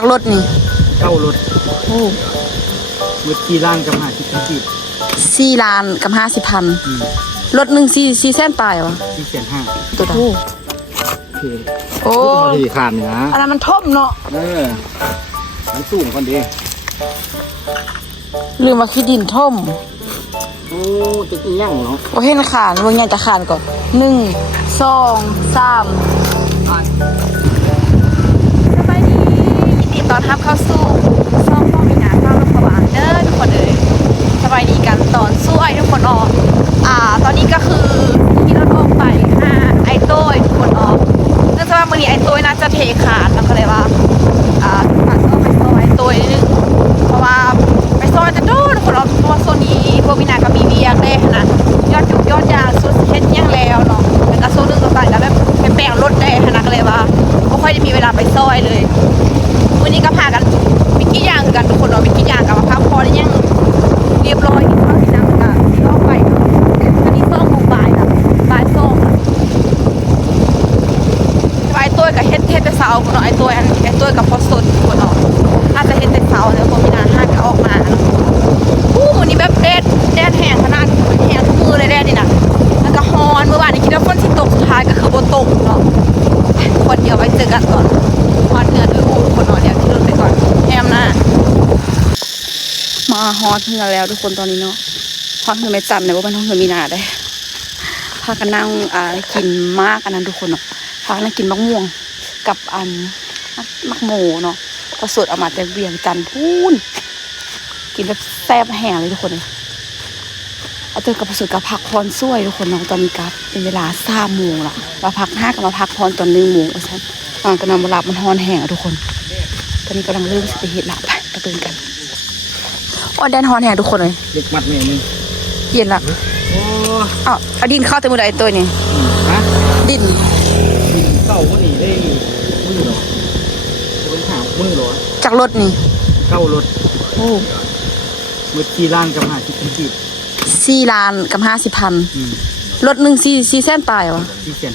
จากรถนี่9 รถโอ้มืดกี่ล้านกับ50,000 4 ล้านกับ50,000รถหนึ่ง4แสนปลายวะ450,000ตัวโอ้โอ้ที่ขานนะอันนั้นมันท่มเนาะมันสูงคนดีลืมมาคิดดินท่มโอ้จะกินย่างเนาะโอ้เห็นขานว่าไงจะขานก่อน1 2 3สบายดียินดีต้อนรับเข้าสู่ช่องพ่อมีนาข้าวลูกสว่างเด้อทุกคนเลยสบายดีกันตอนสู้ไอ้ทุกคนออกตอนนี้ก็คือที่รถออกไปไอ้โต้ยทุกคนออกเนื่องจากว่ามื่อนี้ไอ้โต้ยน่าจะเทขาดแล้วก็เลยว่าขาดก็ไปซอยไอ้โต้ยนิดนึงเพราะว่าไปซอยจะโดนคนออกเพราะว่าโซนนี้พวกวินาก็มีเวียงเลยนะยอดยุกยอดยาสุดเฮ็ดยังแล้วเนาะแล้วก็โซนนึงต่างๆก็แบบไปแปลงรถได้นะก็เลยว่าไม่ค่อยได้มีเวลาไปซอยเลยวันนี้ก็พากันมีกี่อย่างกันทุกคนเนาะมีกี่อย่างกับว่าพักพอได้ยังเรียบร้อยกินข้าวกินน้ำกันที่ออกไปอันนี้ส้มของบ่ายนะบ่ายส้มไอ้ตัวกับเฮ็ดแต่เสาคนเนาะไอ้ตัวกับพอสดคนเนาะถ้าจะเฮ็ดแต่เสาแล้วพอมีนาห้าก็ออกมาเนาะวันนี้แบบแดดแห้งขนาดแห้งทุกมือเลยแดดนี่นะแล้วก็ฮ้อนเมื่อวานนี้คิดว่าฝนสิตกสุดท้ายก็คือบ่ตกเนาะคนเดียวไว้เจอกันก่อนฮอนเงินด้วยคนเนาะเดี๋ยวที่รถไปก่อนแอมนะมาฮอตเพื่อแล้วทุกคนตอนนี้เนาะฮอตเพื่อไม่จำเลยว่ามันต้องเพื่อมีนาได้พากันนั่งกินมากอันนั้นทุกคนเนาะพากันนั่งกินมะม่วงกับมักโมเนาะก็สดเอามาแต่เวียงจันทร์พูนกินแบบแซ่บแห้งเลยทุกคนเลยเอาเจอกับผสมกับผักพรส้วยทุกคนเนาะตอนนี้กับเป็นเวลา3 โมงละมาพัก5กับมาพักพรตอน1 โมงฉันตอนกำลังมาหลับมันฮอนแห้งทุกคนตอนนี้กำลังเริ่มจะเห็นหลับไปกระตือกันอ๋อแดนฮอนแห้งทุกคนเลยเด็กมัดเนี่ยนึงเย็นละโอ้เอาดินเข้าแต่มือใดตัวนี่ดินเก่าคนนี้ได้มือหรอเป็นหามือหรอจากรถนี่9 รถโอ้มืดกี่ล้านกับ4 ล้านกับ50,000รถหนึ่ง4แสนปลายวะ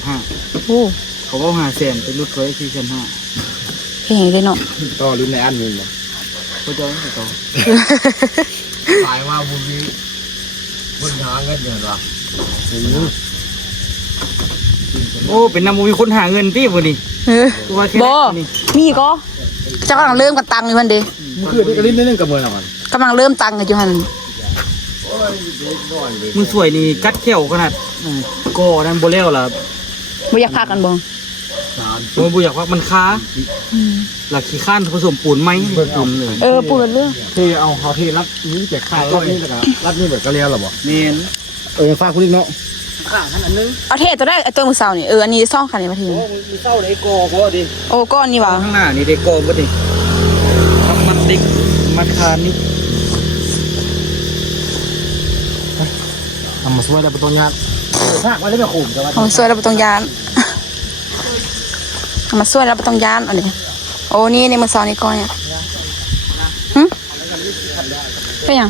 450,000โอ้เขาว่า500,000เป็นรถเขาได้450,000แพงเลยเนาะต่อรุ่นในอันนึงเหรอเขาจะให้ต่อขายว่าบุญนี้บุญหาเงินเดือนหรอโอ้เป็นน้ำบุญคนหาเงินที่บุญนี่บ่มีก็จะกำลังเริ่มกันตังอยู่มันเด้คือที่กระลิ่นนิดนึงกับมือหน่อยกำลังเริ่มตังกันอยู่ฮันมือสวยนี่กัดเขี้ยวขนาดก็นั่นโบเล่ล่ะบ่อยากพากันบ่มันบ่อยากว่ามันค้าหลักขี้ข้านผสมปูนไหมปูนเลยปูนเรื่องที่เอาเขาที่รับนี้แจกข้าวรับนี้แล้วก็รับนี้แบบกระเลียวหรอบ่เมนฟ้าคุณอีกเนาะข้างอันนึงเอาเทตัวแรกไอ้ตัวมือเสานี่อันนี้ซ่องคันนี้มาทีมีเสาในกอก็ดิโอ้ก้อนนี่วะข้างหน้านี่ได้กอก็ดิมันดิกมันคานนี่ทำมาสวยแล้วประตูยานภาคไว้ได้แบบขุ่มแต่ว่าทำมาสวยแล้วประตูยานทำมาสวยแล้วประตูยานอันนี้โอ้นี่ในมือเสานี่ก้อนเนี่ยก็ยัง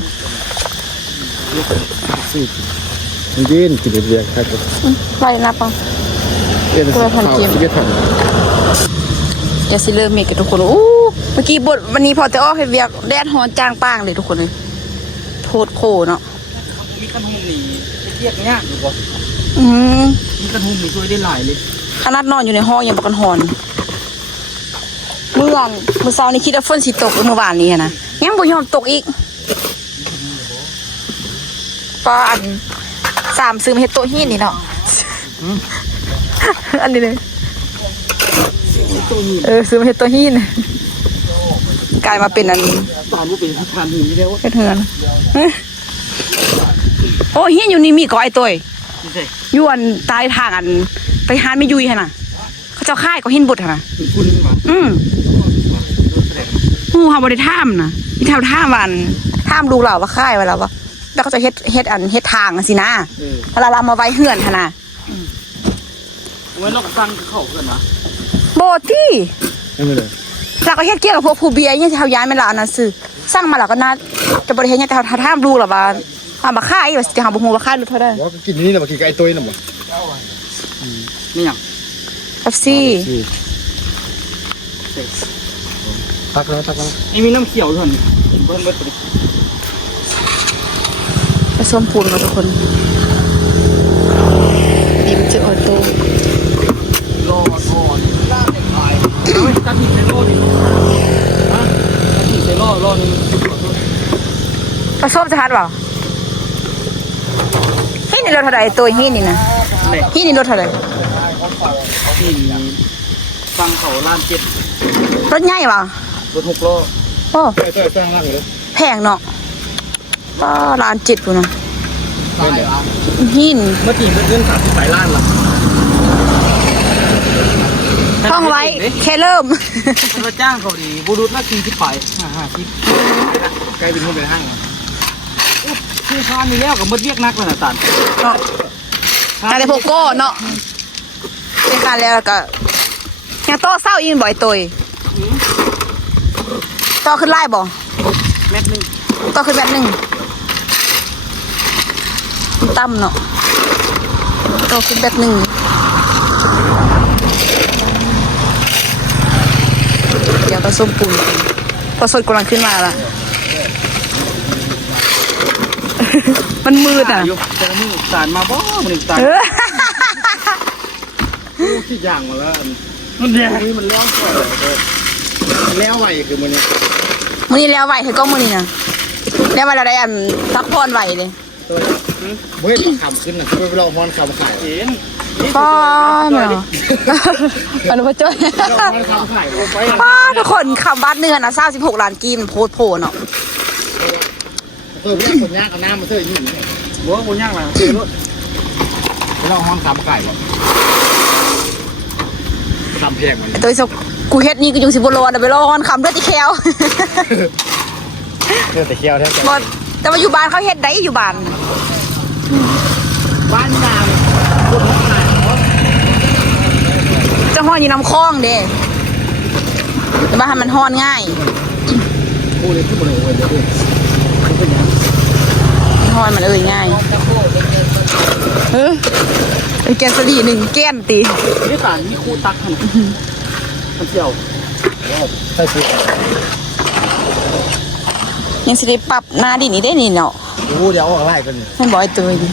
ยืนกินเบียร์ครับไล่นับปังตัวพันเกมจะสิเริ่มเมกทุกคนเมื่อกี้บทวันนี้พอจะอ้อให้เวียกแดดฮอนจางป้างเลยทุกคนเลยโทษโคเนาะมีขนมหนีเทียบเนี้ยดูก่อนมีขนมหนีช่วยได้หลายเลยขนาดนอนอยู่ในห้องยังบอกกันฮอนเมื่อเช้านี้คิดว่าฝนสิตกเมื่อวานนี้นะยังบ่ยอมตกอีกปอัน3ซื้อมาเฮ็ดโต๊ะหินนี่เนาะอันนี้เลยซื้อมาเฮ็ดโต๊ะหินกลายมาเป็นอันตอนนี้เป็นทานหินแล้วเป็นเฮือนโอ้หินอยู่นี่มีก้อยตัวอยู่อันใต้ทางอันไปหาไม่ยุยหั่นน่ะเขาเจ้าค่ายก็หินบุดหั่นน่ะเฮาบ่ได้ท่ามนะมีเท่าท่ามวันท่ามลูกเราว่าค่ายไว้แล้วว่าแล้วก็จะเฮ็ดทางสินะเวลาเรามาไว้เหือนขนาดไว้ลอกสั่งเขาเกินนะโบตี้เราก็เฮ็ดเกี่ยวกับพวกผู้เบียร์เนี่ยที่เขาย้ายมาแล้วนะซื้อสร้างมาแล้วก็น่าจะบริเฮ็ดเนี่ยแต่เขาท่ามดูหรอว่ามาค่ายว่าจะหาบุหัวค่ายหรือเท่าได้ว่ากินนี่นะมากินไก่ตัวนี่นะมั้งนี่ยังเอฟซี ตักแล้วตักแล้ว นี่มีน้ำเขียวด้วยเบิ้ลเบิ้ล ผสมปูนกับทุกคนนี่มันจะออโต้ รอล่าเด็กตาย ตัดหินเซโร่ดิฮะตัดหินเซโร่รอนึง ผสมจะทัดเปล่าฮี่นี่รถเท่าไหร่ตัวฮี่นี่นะฮี่นี่รถเท่าไหร่ หินฟังเขาล้านเจ็ด รถใหญ่เปล่าร ถ6 ล้อ โอ้ ใช่แซงล่างเลย แพงเนาะก็ร้านจิตปุ่นนะ ตายอ่ะ หิน เมื่อกี้เงิน30 ล้านล่ะ ท่องไว้แค่เริ่ม เราจ้างเขาดีบูรุษละ40 ไป50ใกล้เป็นคนเป็นห้างคือค้านี่แล้วกับมดเรียกนักเลยนะตัน เนาะการได้พกโก้เนาะในการแล้วก็ยังโตเศร้าอีกบ่อยตัวต่อขึ้นไล่บ่ เม็ดนึง ต่อขึ้นแบบหนึ่งตั้มเนาะต่อขึ้นแบบหนึ่งเดี๋ยวผสมปูนพอสดกำลังขึ้นมาละ มันมืดอ่ะ อยู่แต่ละมือสารมาบ่มันตาย เออ ที่อย่างมาแล้วมันแดงมันแล้วก่อนแล้วไหวคือมัน มื้อนี้แล้วไหวเธอก็มื้อนี้นะแล้ววันอะไรอันพักผ่อนไหวเลย เฮ้ยขำขึ้นนะไปลองพรขำขายเห็น ป้าเนาะอันนี้พ่อจ้อย ลองพรขำขายไป ป้าทุกคนคำบ้านเนื้อนะ36ล้านกีมันโพดโผเนาะ เพื่อนผมยากเอาน้ำมาเทอยู่บัวผมยากมาเจอรถ เราห้องทำไก่วะทำแพงมัน โดยสกูเฮ็ดนี่ก็ยุงสิบ่รอดไปรอฮอนคำด้วยติแคว เนื้อแต่เคี้ยวแท้ บ่แต่ว่าอยู่บ้านเขาเฮ็ดได้อยู่บ้าน บ้านยามคนห้องขาย จะฮ้อนอยู่น้ำคลองเด้แต่ว่าให้มันฮ้อนง่าย กูเลยที่บริเวณเดียวกัน ฮ้อนมันง่ายเฮ้ยแกนสลีหนึ่งแก้นตี นี่การมีคู่ตักขนาดมันเที่ยว ใส่ปุ๋ย ยังสิได้ปรับหน้าดินนี่ได้นี่เนาะ รู้เดี๋ยวเอาอะไรกัน ให้บ่อยตัวนี้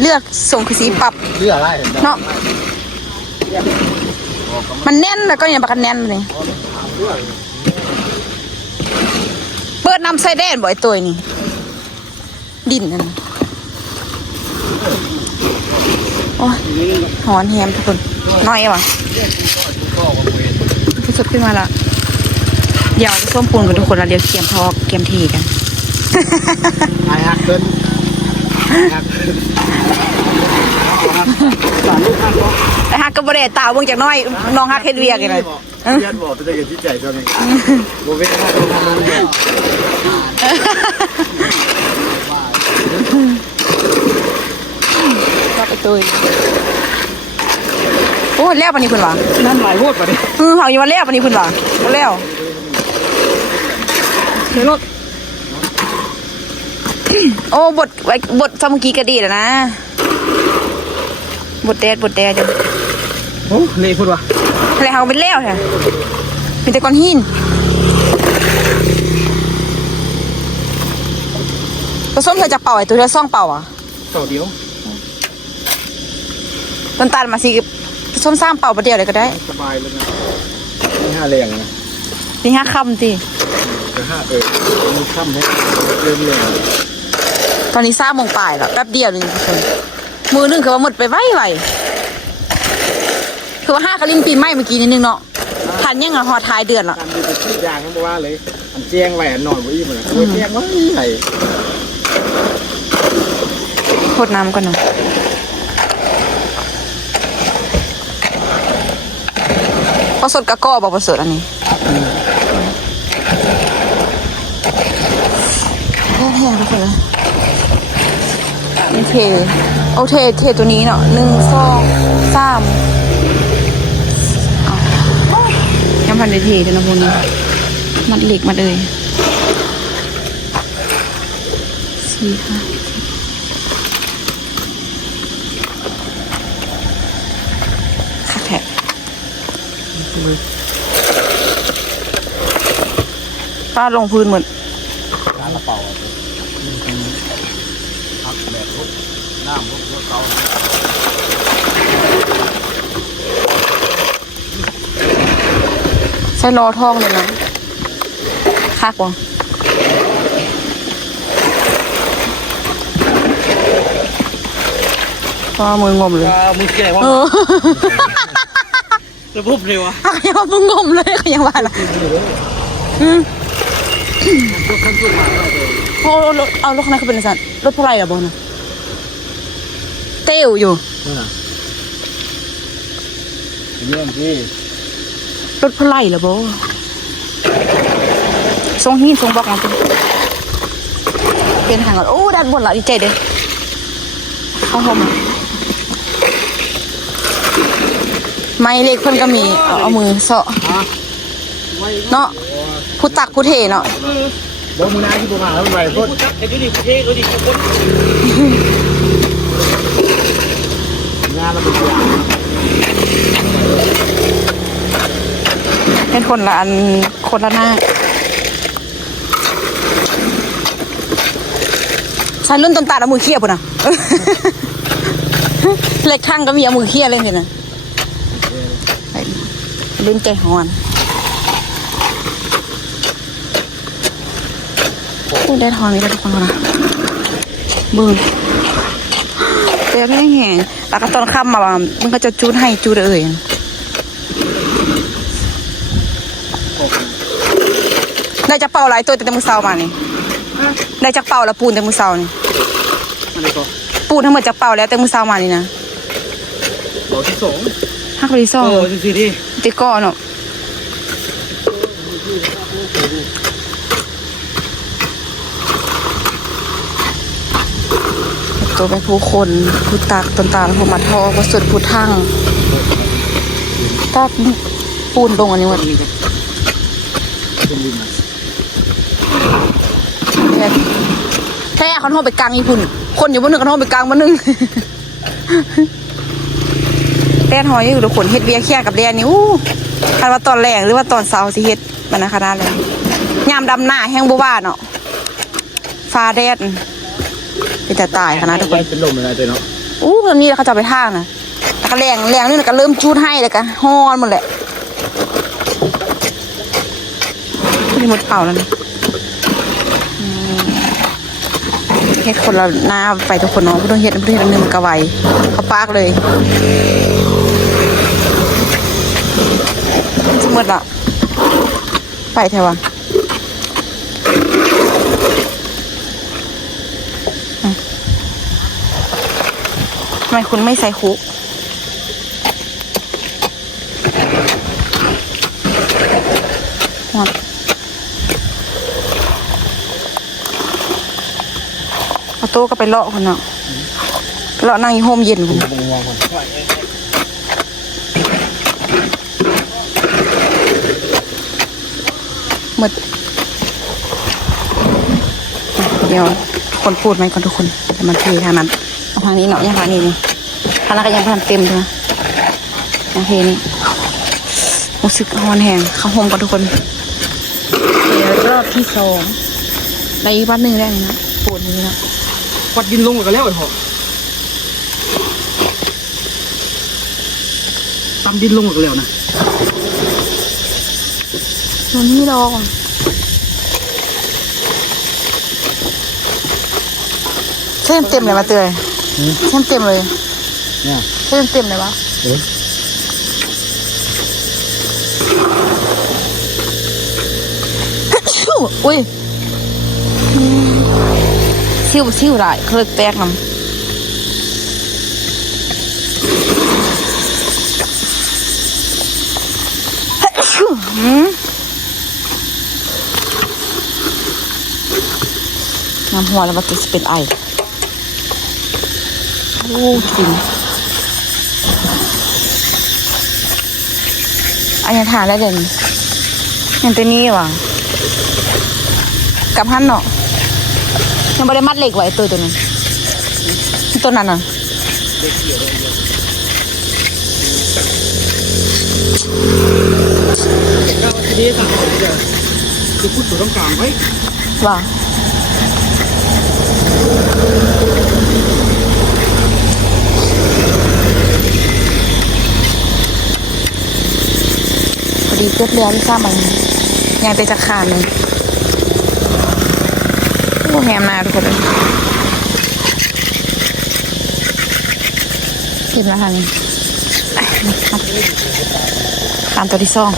เลือกส่งคือสีปรับ เรื่องอะไร เนาะมันแน่นแล้วก็ยังบักแน่นเลยเปิดน้ำใส่แดนบ่อยตัวนี่ดินนั่นน่ะโอ้ยหอนแฮมทุกคนน้อยวะผู้สดขึ้นมาละเดี๋ยวส้มปูนกับทุกคนแล้วเดี๋ยวเกียมทอกเกียมทีกัน ไอ้ฮักเกิน สารลูกข้างก็ แต่ฮักก็บ่ได้ตาเบิ่งจากน้อยน้องฮักเฮ็ดเวียกกันเลย เพื่อนบอกจะได้กันที่ใจเท่านี้โมเว้นมาโดนทำมันเนี่ย ก็ไปตุยโอ้แล้วปานนี้เพิ่นว่า นั่นหลายโหดป่ะดิ เฮาอยู่ว่าแล้วปานนี้เพิ่นว่าบ่แล้ว เดี๋ยวรถ โอ้บทซะเมื่อกี้ก็ดีแล้วนะบทแดดจัง โอ้เละพูดว่ะ อะไรเฮาเป็นแล้วแท้มีแต่ก้อนหินผสมเธอจะเป่าไอ้ตัวเธอซ่องเป่าอ่ะ ต่อเดียว ต้นตาลมาสิผสมซ้ำเป่าประเดียวเลยก็ได้ สบายเลยนะ นี่ห้าเรียงนะ นี่5คำติ จะห้ามีค่ำให้เริ่มเรียง ตอนนี้3 โมงปลายแล้วแป๊บเดียวนึงทุกคนมือนึงคือว่าหมดไปไวคือว่า5กะลินปีใหม่เมื่อกี้นิดนึงเนาะทันยังอ่ะฮอดท้ายเดือนละ การดูเป็นที่ยางทั้งว่าเลยอันแจ้งไว้อันนอนไว้อีกเหมือนกันแจ้งไว้ไหน โคตรน้ำก่อนเนาะพอสดกะก้อบอกพอสดอันนี้แห้งๆทุกคนเลยนี่เทโอเทตัวนี้เนาะ1 2 3ยังพันได้เทกันนะพวกนี้มัดเหล็กมาเลย4 5คักแท้ ป้าลงพื้นเหมือน การละเป่าพักแบบรถน้ำรถเก่า ใช้ล้อทองเลยนะคักวะก็มืองมเลย มือแก่ว่า เออ จะพุบเลยวะ ยังว่ามึงงมเลยเขายังว่าล่ะอืม พวกคนสุดมาแล้วเลย เอารถคันนั้นเขาเป็นอะไรสันรถพลายเหรอบอลนะเต้วอยู่ นั่นน่ะเรื่องที่ รถพลายเหรอบอทรงหินทรงบอกมาเป็นทางก่อนโอ้ด้านบนละดีใจเด้เข้าห้องมาไม้เล็กเพิ่นก็มีเอามือเสาะเนาะผู้ตักผู้เทเนาะ บ่มึงนะที่บ่มาแล้วมันไหวโคตร ไอ้ดูดิเท่ดูดิคน งานมันเป็นอย่าง เป็นคนละอันคนละหน้าใส่รุ่นต้นตาเอามือเคี่ยปุ่นน่ะ เล็กข้างก็มีเอามือเคี่ยเล่นสินะเล่นใจหอนพูดได้ทอนมีได้ทุกคนนะบึ้งเตี้ยแห้งแห้งแล้วก็ตอนค่ำมาว่ามันก็จะจูดให้จูดเอ่ยได้จากเป่าหลายตัวแต่มือเสามานี่ได้จากเป่าแล้วปูนแต่มือเสานี่ อะไรก็ ปูนทั้งหมดจากเป่าแล้วแต่มือเสามานี่นะ บอกที่สอง ฮักไปที่ซ่อง จริงๆดิ ติก้อเนาะตัวไปผู้คนผู้ตักต้นตาลผู้มาทอผู้สุดผู้ทั้งตักปูนลงอันนี้หมดแท้เขาโทรไปกลางญี่ปุ่นคนอยู่บนหนึ่งเขาโทรไปกลางบนหนึ่งแต้นหอยอยู่ทุกคนเฮ็ดเบียร์เคี่ยกับแดนนี่อู้คันว่าตอนแรงหรือว่าตอนเช้าสิเฮ็ดบรรณาคณะเลยยามดำหน้าแห้งบ่ว่าเนาะฟ้าแดดเป็นแต่ตายคณะทุกคน เป็นลมอะไรตัวเนาะ อู้ตอนนี้เขาจะไปท่าน่ะแล้วก็แรงนี่ก็เริ่มจูดให้แล้วกันฮอนหมดแหละนี่หมดเป่าแล้วนะเฮ็ดคนละหน้าไปทุกคนเนาะไม่ต้องเฮ็ดประเทศนึงมันกระไวเขาปากเลยสมมติอ่ะไปเถอะวะทำไมคุณไม่ใส่คุกหมดเอาโต๊ะก็ไปเลาะคนเนาะเลาะนั่งอยู่โฮมเย็นคน บ่งวงคน หมดเดี๋ยวคนพูดไหมก่อนทุกคนจะมันเททางนั้นเอาทางนี้เนาะยังทางนี้นี่ทางนั้นก็ยังพันเต็มเลยนะยังเทนี่รู้สึกฮอนแหงเข้าโฮมก่อนทุกคนเดี๋ยวรอบที่สองในวันหนึ่งได้นะปวดนี้นะ วัดดินลงกันแล้วไอ้หอกตำดินลงกันแล้วนะ มันนี่ดอกเส้นเต็มเลยมาเตยเส้นเต็มเลย เนี่ย เส้นเต็มเลยวะอุ้ยซิวหลายเขาเลยแตกน้ำหัวแล้วมันจะเป็นไอโอ้จริงอันนี้ทานได้เลยยังตัวนี้ว่ะกับหั่นเนาะยังไม่ได้มัดเหล็กไว้ตัวนั้นตัวนั้นน่ะ จะพูดตัวต้องกลางไว้ ว่าพอดีเก็บเรือที่ข้ามมันยายไปจากขานเลยโอ้แฮมนาทุกคนเลยเห็นแล้วค่ะนี่ขานตัวที่สอง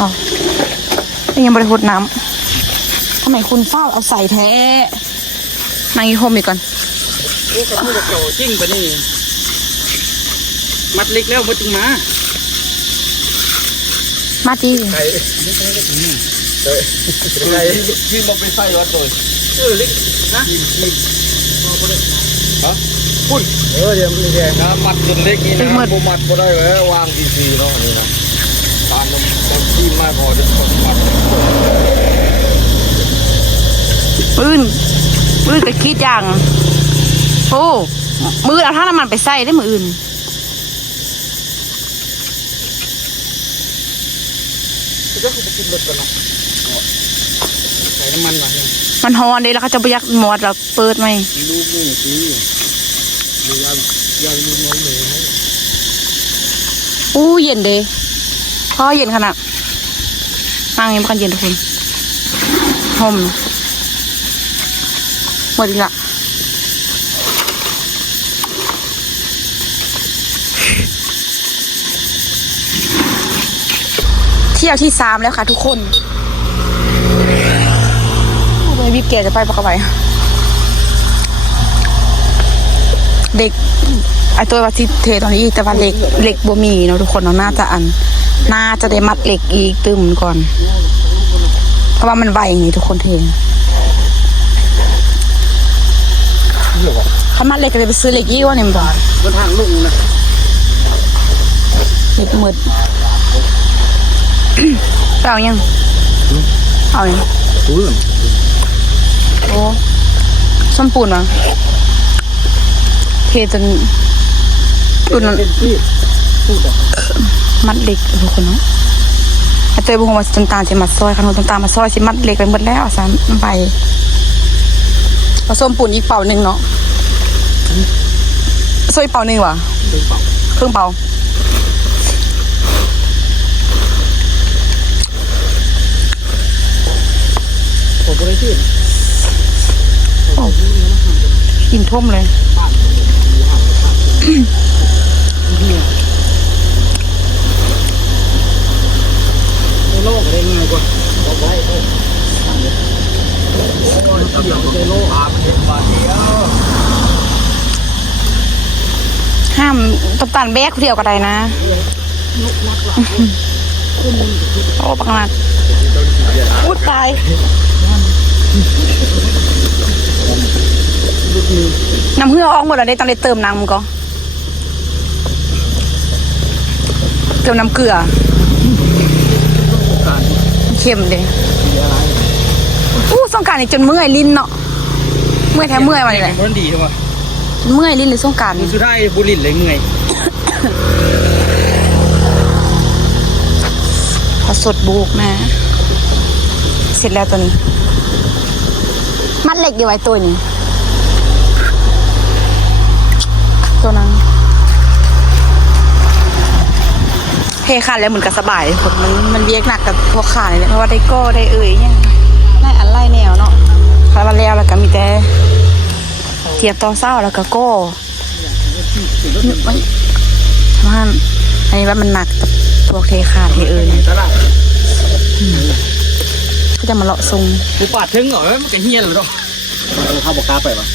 อ๋อยังบริโภคน้ำทำไมคุณเฝ้าเอาใส่แท้นางยี่ห้มอีกก่อน โอ้กระทู้กระโจจิ้งไปนี่มัดเล็กแล้วมัดจึงมา มาตี ใครใครที่มาไปใส่วัดเลย เล็กนะ ฮะพุ่นเดี๋ยวมันแย่นะมัดจนเล็กนี่นะผมมัดก็ได้เลยวางดีๆเนาะนี่นะตามมันที่ไม่พอจะมัด มือก็คิดอย่างโอ้มือเอาท่าน้ำมันไปใส่ได้มืออื่น จะคือจะกินรถกันเนาะใส่น้ำมันมาเนี่ย มันฮอนเด้แล้วเขาจะไปยักหมดแล้วเปิดไหม ลูกนี่สิดูยังลูกน้อยเลยให้ อู้เย็นเด้พ่อเย็นขนาดนั่งยังไม่กันเย็นทุกคนห่มหมดอีกละเที่ยวที่3แล้วค่ะทุกคนโอ้ยบีบแกจะไปปะกระไปเด็กไอตัววัชิเทตอนนี้แต่ว่าเหล็กบ่มีเนาะทุกคนเนาะน่าจะได้มัดเหล็กอีกตึมก่อนเพราะว่ามันไวอย่างนี้ทุกคนเทเขามัดเหล็กก็เลยไปซื้อเหล็กยี่ว่าเนี่ยมันบอก บนทางลุงนะ เหล็กมืด เอายังเอายัง ปืน โอ้ส้มปูนวะเทจนปูนนั้นมัดเหล็กทุกคนเนาะไอ้ตัวบุ้งว่าจนตาจะมัดซอยขนมจนตามาซอยสิมัดเหล็กไปหมดแล้วสามใบผสมปูนอีกเป่าหนึ่งเนาะซอยเป่าหนึ่งวะครึ่งเป่าผมก็ได้ที่ กินท่มเลยในโลกได้ง่ายกว่าบอกไว้ห้ามตบตันแบกเดียวก็ได้นะโอ้ปังนัดพูดตายน้ำเหือออกหมดแล้วได้ต้องได้เติมน้ำก็เติมน้ำเกลือเค็มเด้สงกรานต์นี่จนเมื่อยลิ้นเนาะเมื่อยแท้เมื่อยมาเลย มันดีใช่ปะ เมื่อยลิ้นหรือสงกรานต์ สุดท้ายบุรินเลยเงย พอสดบุกนะเสร็จแล้วตัวนี้มัดเหล็กอยู่ไว้ตัวนี้ตัวนั้นเทขาดแล้วเหมือนกับสบายคนมันเรียกหนักกับพวกขาดเลยเพราะว่าได้ก้อได้เนี่ยได้อันไล่แนวเนาะคาราแล้วแล้วก็มีแต่เทียบต่อเศร้าแล้วก็ก้อมันอันนี้ว่ามันหนักกับพวกเทขาดเทเขาจะมาเลาะทรง กูปาดถึงเหรอมันก็เฮี้ยนเลยดอกข้าวบอกกาไปปะ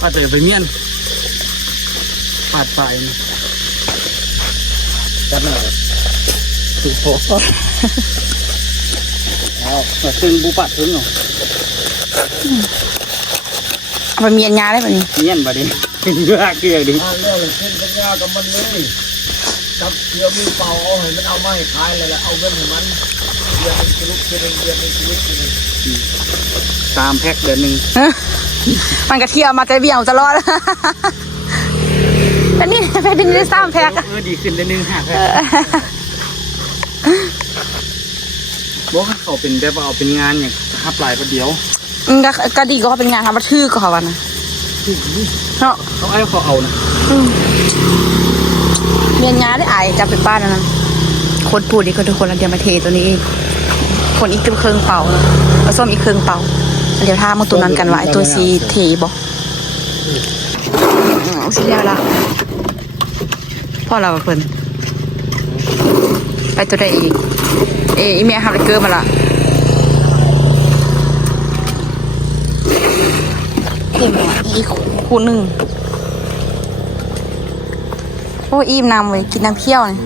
ปาดไปเมียนปาดไปจับหน่อยถูกโผล่ถึงบูปาดถึงเหรอ เอาไปเมียนยาได้ป่ะนี่ เมียนบ่ดิเยอะเกลือดิ เรื่องเส้นสัญญากับมันเลยจับเกี่ยวมือเป่าเอาให้มันเอาไม้ขายเลยแหละเอาเงินให้มันเดือนนึงลุกเดือนนึงลุก 3 แพ็คเดือนนึง มันก็เที่ยวมาแต่เบี่ยวตลอดแต่นี่แพ็คดินได้3 แพ็ค ดีขึ้นเดือนนึง5 แพ็ค บอกให้เขาเป็นแบบว่าเอาเป็นงานอย่างทับลายประเดียว ก็ดีก็เขาเป็นงานทำมาทื่อก็เขาวันนะเนาะ เขาเอานะ เรียนงานได้อายจะเป็นบ้านนั้นคนพูดนี่ก็ทุกคนเดี๋ยวมาเทตัวนี้เองคนอีกเครื่องเป่าผสมอีกเครื่องเป่าเดี๋ยวท่ามาตัวนั้นกันว่าไอ้ตัวซีเทบอกสีแล้วละพ่อเราเพิ่นไปตัวใดอีกอีเมียฮับเลเกอร์มาละเต็มเลยอีกคู่หนึ่งโอ้อิ่มน้ำเว้ยกินน้ำเคี่ยวนี่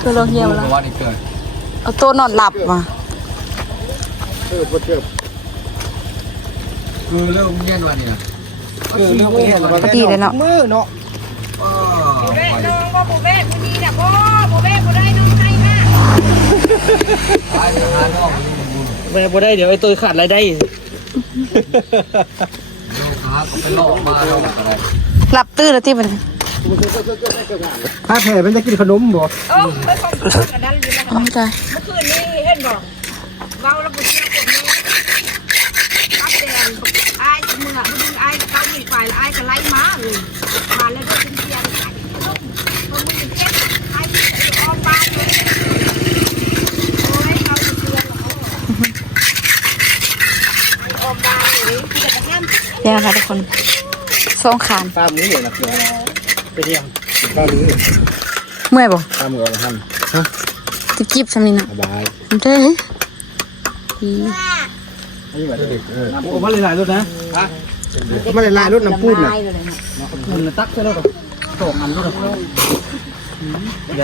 คือเราเฮี่ยวแล้ว ว่านี่เกิด เอาตัวนอนหลับมา บ่เจ็บคือเริ่มเย็นวันนี้นะ เรื่องนี้เรา พอดีเลยเนาะ มือเนาะ เบ้น้องก็โบเบ้ผู้นี้นะพ่อโบเบ้ผู้ได้น้องให้มา ตายหาน้อง ไม่ได้เดี๋ยวไอ้ตัวขาดรายได้ ลูกค้าก็ไปล่อมาเราอะไร หลับตื้อแล้วที่มัน ถ้าแผ่เป็นจะกินขนมบ่ โอ้ไม่คงพูดกันนั้นอยู่นะ อ๋อใจ เมื่อคืนนี้เห็นบอกเมาแล้วบุเชียวผมนี้อัปเดนไอ้เมื่อมึงไอ้เก้าหนึ่งฝ่ายไอ้ก็ไล่ม้าเลยมาแล้วก็เป็นเสียงไอ้ลูกมึงเจ็บไอ้ออมบ้านเลยโอ้ยเขาจะเตือนหรอไอ้ออมบ้านเลยที่จะทำ เนี่ยนะคะทุกคนส่งขาน ป้ามือเนี่ยนะเพื่อนไปเที่ยงป้ามือ เมื่อยบ่ ป้ามือเอาท จะกิบสมินะ ำสบาย เด้อ นี่แบบเด็กโอ้มาหลายๆรถนะฮะมาหลายๆรถน้ำปูนน่ะมันตักใช่ไหมครับสองอันรถย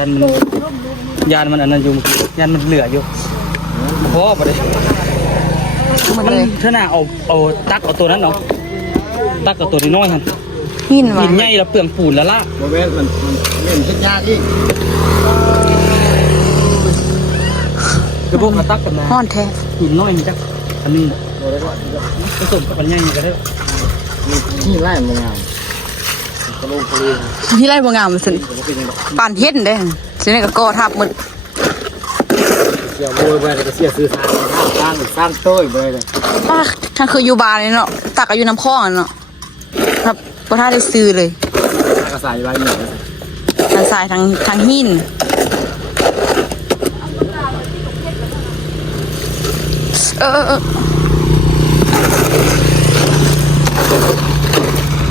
านมันอันนั้นอยู่ยานมันเหลืออยู่พอปะเดี๋ยว มัน มัน เลย เท่าน่ะเอาตักเอาตัวนั้นเนาะตักเอาตัวน้อยๆฮะ หินว่ะ หินใหญ่แล้วเปลืองปูนแล้วล่ะ โมเมนต์มันเล่นชักยากอีก กระบอกมาตักกันนะ ห้อนแท้ หินน้อยมันจักอันนี้ผสมกับอันใหญ่ก็ได้ นี่ไล่มันงามกระโลกกระเรียง ที่ไรบ่งามมันสิปานเฮ็ดเด้สิเนี่ยก็ก่อทับหมด เสียโวยไปแล้วก็เสียซื้อสร้างโต้ยไปเลย ป้าทั้งคืออยู่บาร์เลยเนาะตักก็อยู่น้ำคลองอะเนาะครับบ่ท่าได้ซื้อเลย กระสายไว้เนี่ย ทางสายทางหิน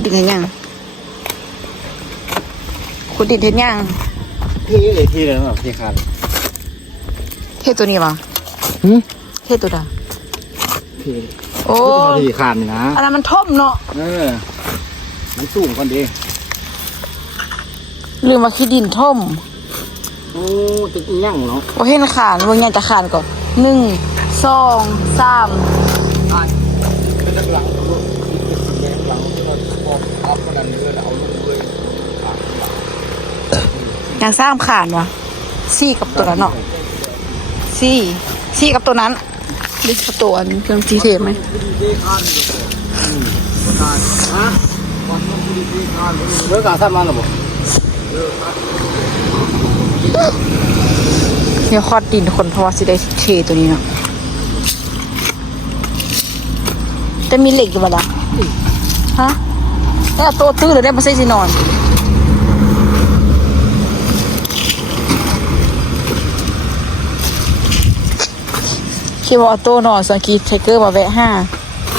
ดินเห็นยังคุณดินเห็นยัง ที่เลยเนาะที่คัน เทตัวนี้ป่ะเทตัวดา ที่ โอ้ ที่คันนะ อันนั้นมันท่มเนาะ มันสูงคนดี ลืมว่าขี้ดินท่ม โอ้ตึกยั่งเนาะ โอ้เห็นขานวงใหญ่จะขานก่อน1 2 3 เป็นหลังหลังที่เราพออัพขนาดนี้เลยเอาลงเลย ยังสร้างขานวะ4กับตัวนั้นเนาะ4กับตัวนั้นดิกับตัวอันเครื่องจีเทไหม เมื่อกาสั้นมาหรอบ่ เดี๋ยวคอดดินคนเพราะว่าสิได้เทตัวนี้เนาะแต่มีเหล็กอยู่บ่ล่ะฮะแล้วเอาตัวตื้อหรือได้มาใส่สินอนคิดว่าเอาตัวนอนสังกีไทเกอร์มาแวะ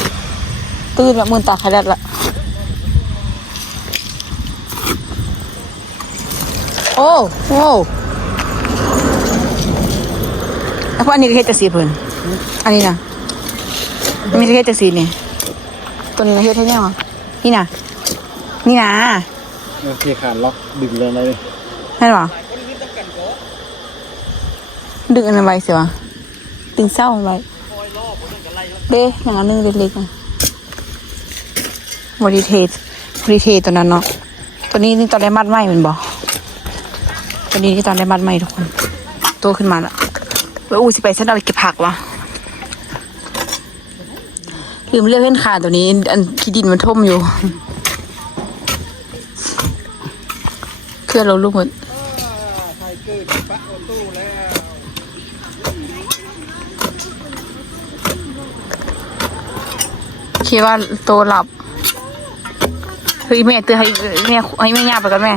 5ตื่นแบบมือตาขยัดละโอ้โหแล้วพวกอันนี้ก็เฮ็ดจากสีเพิ่นอันนี้นะมีเฮ็ดจากสีนี่ตัวนี้นะเฮ็ดให้ยังวะนี่นะนี่นะ ที่คันล็อกดึงเลยเลย นั่นหรอดึงอันนั้นไว้สิวะดึงเศร้ามันไว้เด้อย่างอันนึงเล็กๆนะบริเทตัวนั้นเนาะตัวนี้นี่ตอนได้มัดไหมมันบอกตัวนี้ที่ตอนได้มัดไหมทุกคนโตขึ้นมาละอู้สิไปฉันเอาไปเก็บผักวะลืมเลือกเล่นขาตัวนี้อันขี้ดินมันท่มอยู่เคลื่อนเราลูกหมด คิดว่าโตหลับเฮ้ยแม่เตือนให้แม่ย่าไปกันแม่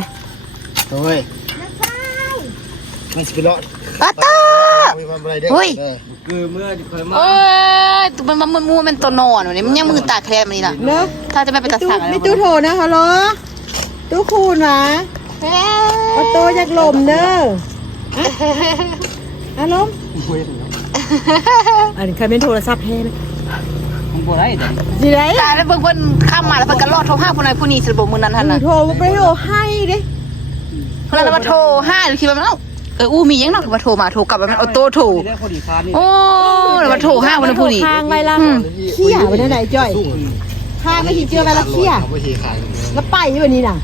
โอ้ยมันสิไปเลาะ อาตาเฮ้ย คือเมื่อเคยมา เอ้ยมันมัวมันตัวนอนวันนี้มันยังมือตาแคลมนี่ล่ะ เนาะ ถ้าจะไม่ไปตัดสั่งอะไร ไม่ตู้โทรนะฮัลโหลตู้คูนะเอาโตจากลมเด้ออารมณ์อันนี้ใครเป็นโทรศัพท์แท้นะ มันบ่ได้เด้ สิได้ ตาแล้วเพิ่นข้ามมาแล้วเพิ่นก็รอดโทรห้าผู้ใดผู้นี้สิบ่มื้อนั้นหั่นน่ะ โทรไปโทรให้เด้ เพิ่นแล้วมาโทรห้าหรือคิดว่ามันเอ้าอู้มียังเนาะมาโทรมาโทรกลับแล้วมันเอาโตโทร ได้พอดีคานนี่ โอ้แล้วมาโทรห้าผู้นั้นผู้นี้ ทางไงล่ะเขี้ยไปได้ไหนจ้อยทางไม่ทีเจอไปละเขี้ย เอาไปทีขาย แล้วไปอยู่นี่น่ะ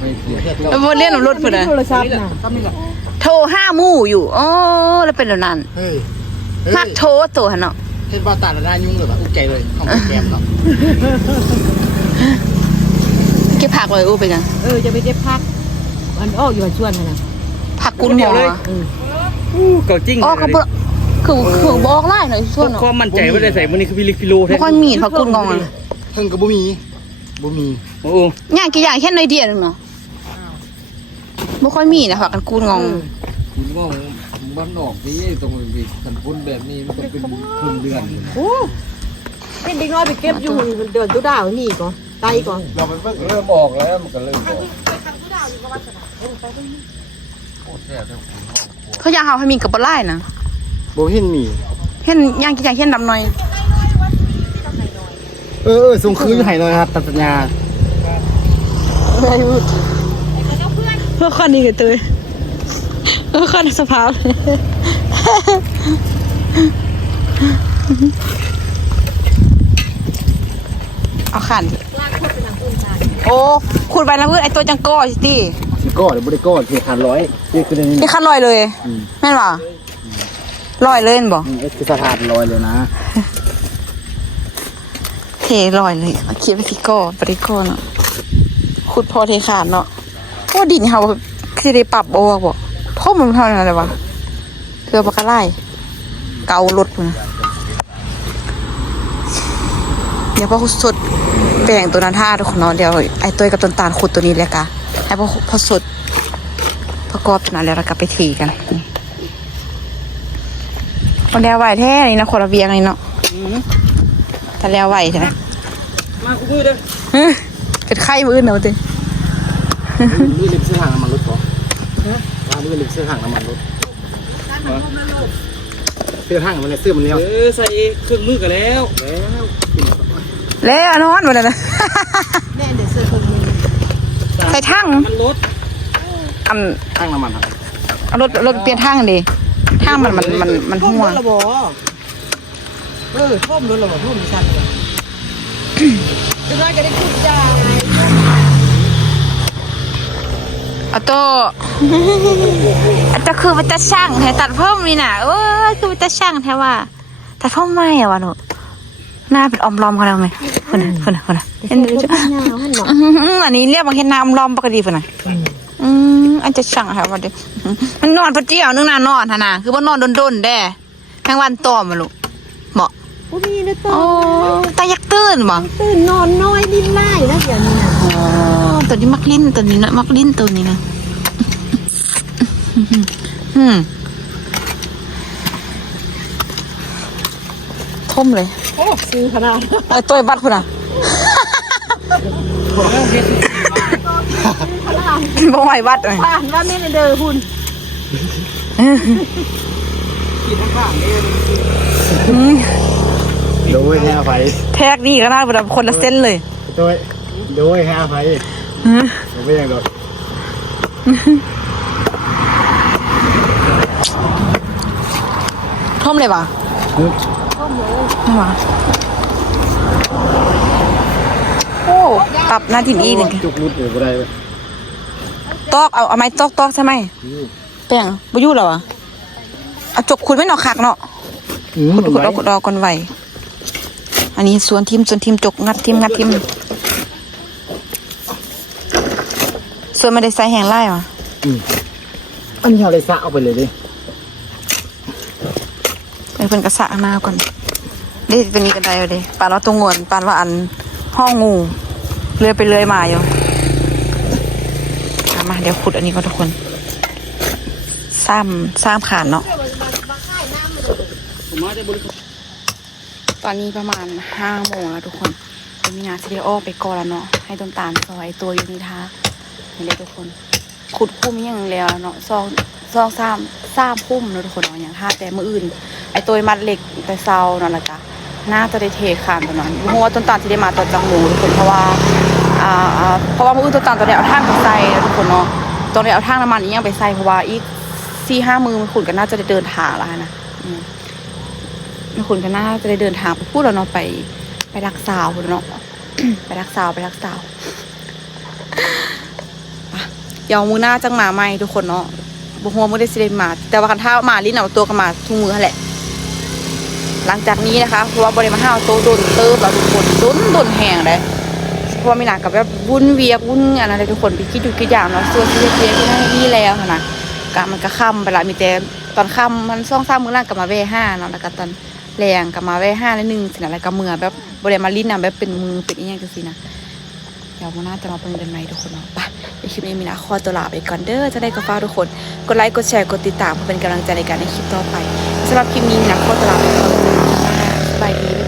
ไปเสีย แล้วบ่เรียนรถเพิ่นน่ะ โทรศัพท์น่ะ ทำนี่ล่ะ โทรห้าหมู่อยู่อ๋อแล้วเป็นแบบนั้น เฮ้ย มักโทรตัวหั่นเนาะ เฮ็ดบ่ตาหน้ายุ่งเลยว่ะอุกใจเลยของแกมเนาะ เก็บผักไว้อู้ไปกัน จะไปเก็บพักมันออกอยู่ชวนน่ะ ผักกุนหมอ เก่าจริง อ๋อเขาเบิ่งคือบอกไล่หน่อยช่วงเนาะ ความมั่นใจว่าได้ใส่มื้อนี้คือพิลิกพิโล บ่ค่อยมีผักกุนงองอ่ะ เพิ่งก็บ่มีโอ้ ย่างกี่อย่างแค่น้อยเดียวนึงเนาะบ่ค่อยมีนะผักกันกุนงอง คุณว่าบ้านนอกนี่ตรงนี้กันพ้นแบบนี้มันก็เป็นครึ่งเดือน โอ้เป็นเด็กน้อยไปเก็บอยู่เดือนตุลามีก่อนไตก่อน เรามันเริ่มออกแล้วมันก็เริ่มออกโอ้แซ่บจัง เขาอยากเฮาให้มีกับบ่ไล่นะ บ่เห็นมี เห็นย่างกี่อย่างเห็นดำหน่อย ส่งคืนให้หน่อยครับตัดสัญญา เพื่อคนนี้ก็ตื่นเพื่อคนสภาพเลยเอาขันโอ้ขุดไปแล้วเพื่อไอตัวจังก้อสิตี สิก้อหรือบ่ได้ก้อคือขาดร้อยนี่คือนี่ นี่ขั้นลอยเลยแม่นป่ะลอยเลยบ่ คือสถานร้อยเลยนะ เทลอยเลยคิดไปที่ก้อไปที่ก้อเนาะขุดพอเทขาดเนาะโอ้ดินเขาคือได้ปรับโอ้บอกท่อมันเท่านั้นเลยวะเพื่อปากกาไล่เการถพุ่นนะเดี๋ยวพอสดแบ่งตัวนั้นท่าทุกคนเนาะเดี๋ยวไอ้ตัวกับต้นตาลขุดตัวนี้เลยกะให้พอสดประกอบตัวนั้นแล้วเรากลับไปถีกันคนเดียวไหวแท้นี่นะคนละเบียงนี่เนาะแต่แล้วไหวใช่ไหม มาคุยเด้อ เกิดไข้มืออื่นเนาะติ นี่ลิฟต์เส้นทางน้ำมันรถก่อนว่านี่ลิฟต์เส้นทางน้ำมันรถเสื้อทางมันเนี่ยเสื้อมันเนี่ยใส่เครื่องมือกันแล้วแล้วนอนหมดเลยนะ แม่เดี๋ยวซื้อคนนึง ใส่ทั้ง มันรถ อัน ทางน้ำมันครับ เอารถเปลี่ยนทั้งดิทั้งมันหัว รถระบท่อมรถระบท่อมดิฉันเลยจะน้อยก็ได้พูดจาไง เอาโตจะคือมันจะช่างแท้ตัดผมนี่น่ะเอ้ยคือมันจะช่างแท้ว่าตัดผมไม่อะวะหนูหน้าเป็นอมลอมกันแล้วไหมคนน่ะเห็นดูจ้ะอันนี้เรียกว่าเห็นหน้าอมลอมปกติคนน่ะอันจะช่างแท้ว่าดิมันนอนพอเจียวนึงน่ะนอนท่าน่ะคือว่านอนโดนๆแด่ทั้งวันต่อมาลูกเหมาะ ผู้นี้นะตัว โอ้ตายักตื่นบ่ ตื่นนอนน้อยดิ้นไล่นะเดี๋ยวนี้นะ ตัวนี้มักลิ้นตัวนี้นะมักลิ้นตัวนี้นะท่มเลย โอ้ซื้อขนาด ไอ้ตัวบัดพุ่นอ่ะบ่ไหวบัดเลย ผ่านว่าแม่เด้อคุณ กินข้างนี่โดยให้อภัย แทกดีก็น่าแบบคนละเส้นเลย โดยให้อภัยไม่ยังโดด ท่มเลยป่ะไม่ป่ะโอ้ตับหน้าทิ่มอีกเลย จุกรุดอยู่บ่ได้ ตอกเอาไม้ตอกใช่ไหมแป้งบ่อยู่แล้วอ่ะเอาจกขุดไม่หนอกคักเนาะขุดเอาก่อนไหวอันนี้ส่วนทิมจกงัดทิมส่วนไม่ได้ใส่แห้งไล่หรอ อันนี้เอาเลยสะเอาไปเลยดิ เพิ่นกระสะหน้าก่อน นี่เป็นนี้กันได้เลยปานว่าตรงงวนปานว่าอันห้องงูเลื่อยไปเลื่อยมาอยู่มาเดี๋ยวขุดอันนี้ก็ทุกคนซ้ำขานเนาะ ผมมาได้บริการ ตอนนี้ประมาณ5 โมงแล้วทุกคนเดี๋ยวมีนาซิเดโอไปก่อนแล้วเนาะให้ต้นตาลซอยตัวอยู่นี่ท่าเห็นเลยทุกคนขุดพุ่มยังแล้วเนาะซองซ้ำพุ่มเนาะทุกคนเนาะอย่างท่าแต่มืออื่นไอตัวมัดเหล็กแต่เซาเนาะละจ้ะน่าจะได้เทขานตอนนั้นเพราะว่าต้นตาลที่ได้มาตอนจังหมูทุกคนเพราะว่ามืออื่นต้นตาลตอนนี้เอาทางไปใส่ทุกคนเนาะตอนนี้เอาทางน้ำมันอีกยังไปใส่เพราะว่าอีก4-5 มือมันขุดกันน่าจะได้เดินทางแล้วนะคุณก็น่าจะได้เดินทางไปพูดแล้วเนาะไปรักสาวเนาะ ไปรักสาวเดี๋ยวมือหน้าจังมาใหม่ทุกคนเนาะบุหัวมือได้สิเดมาแต่ว่าคันท่ามาลิ้นเอาตัวกันมาทุกมือแหละหลังจากนี้นะคะเพราะว่าบริมาห้าวโตโดนเติบแล้วทุกคนโดนแห้งเลยเพราะว่ามีหนักกับแบบวุ่นอะไรทุกคนไปคิดดูคิดอย่างเนาะส่วนที่เจ๊ที่นั่นนี่แล้วนะกะมันก็ค่ำไปละมีแต่ตอนค่ำมัน2-3 มื้อแรกกับมาเว5เนาะแล้วก็ตอนแรงกับมาไว้5และ1สินะแล้วก็เมื่อแบบบริมาลิ้นนะแบบเป็นมือเป็นอีกอย่างจังซี่นะเดี๋ยวมันน่าจะมาเบิ่งกันใหม่ทุกคนเนาะไปในคลิปนี้มีนะขอตัวลาไปก่อนเด้อจะได้ก็ฝากทุกคนกดไลค์กดแชร์กดติดตามเพื่อเป็นกำลังใจในการในคลิปต่อไปสำหรับคลิปนี้มีนะขอตัวลาไปก่อนสบายดี